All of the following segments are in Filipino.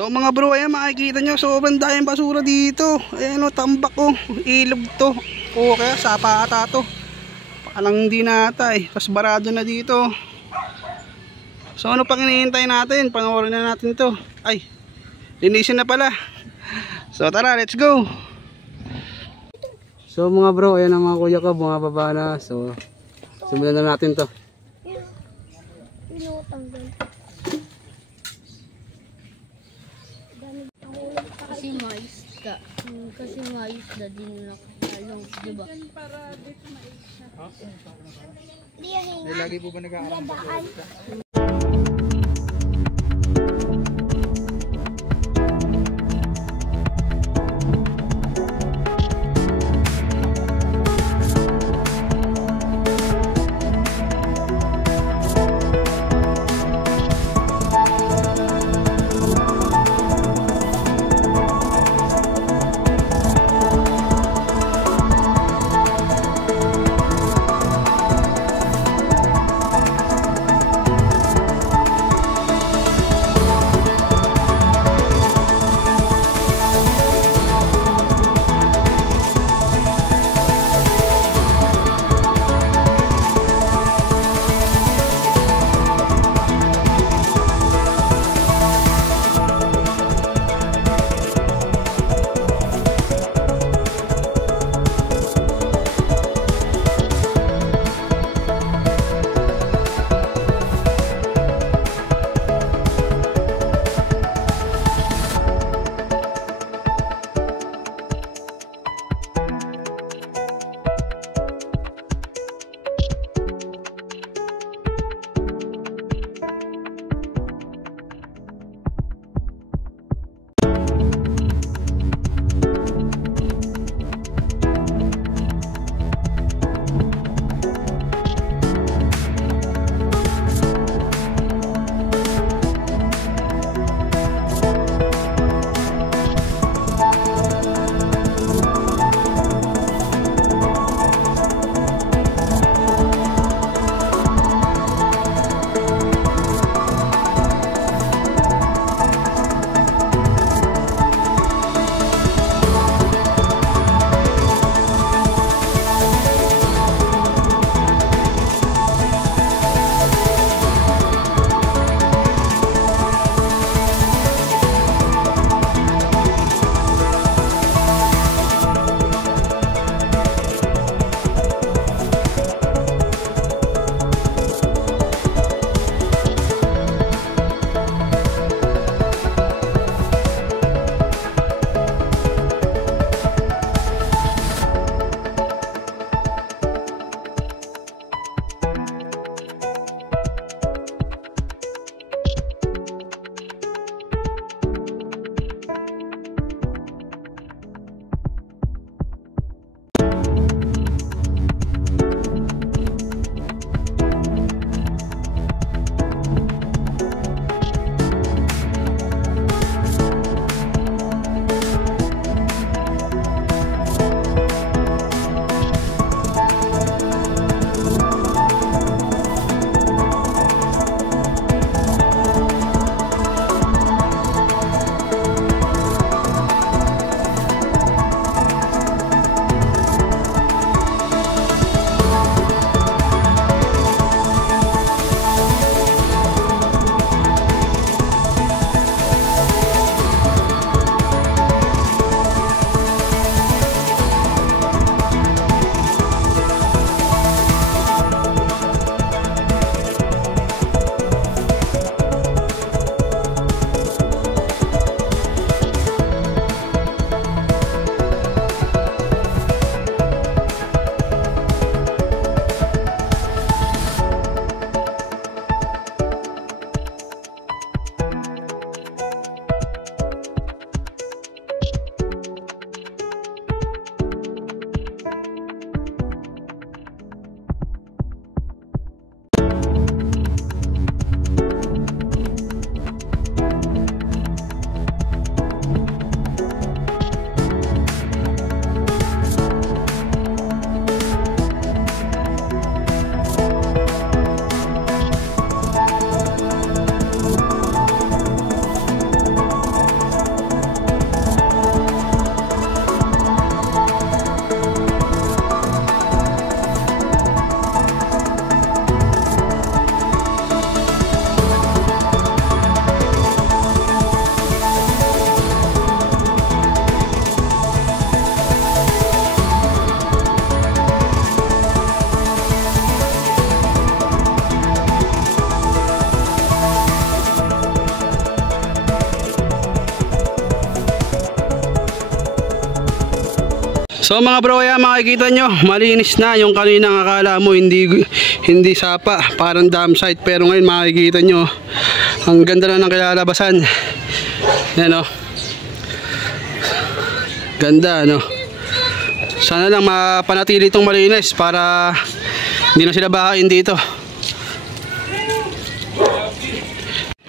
So mga bro, ayan makikita nyo, sobrang daming basura dito. Ayan o, tambak o, ilog to. O kaya sapa ata to. Palang hindi na ata eh, tapos barado na dito. So ano pang hinihintay natin? Panoorin na natin to. Ay, linisin na pala. So tara, let's go. So mga bro, ayan ang mga kuya ko, bumababa na. So simulan na natin to. Kasi mais na din nakakalong, di ba? Lagi po ba nag-aaral? So mga bro, ayan, makikita nyo, malinis na yung kaninang akala mo hindi sapa, parang dam site, pero ngayon makikita nyo ang ganda na ng kilalabasan. Yan o, ganda no. Sana lang mapanatili itong malinis para hindi na sila bahain dito.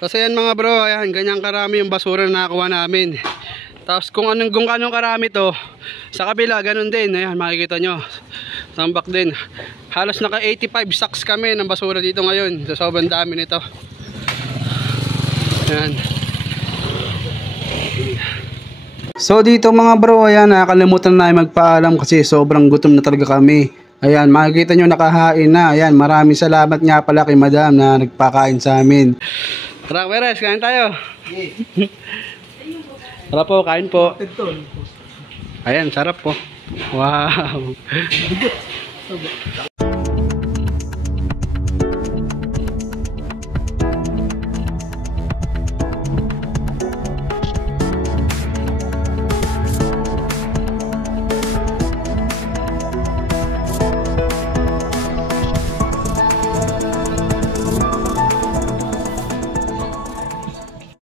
Kasi yan mga bro, ayan, ganyan karami yung basura na nakuha namin. Tapos kung anong karami to, sa kabila ganun din, ayan, makikita nyo, tambak din. Halos naka 85 sacks kami ng basura dito ngayon, sa sobrang dami nito. Ayan. So dito mga bro, ayan, nakalimutan na magpaalam kasi sobrang gutom na talaga kami. Ayan, makikita nyo nakahain na. Ayan, maraming salamat nga pala kay madam na nagpakain sa amin. Tara, Weres, kain tayo. Tara po, kain po. Ayan, sarap po. Wow.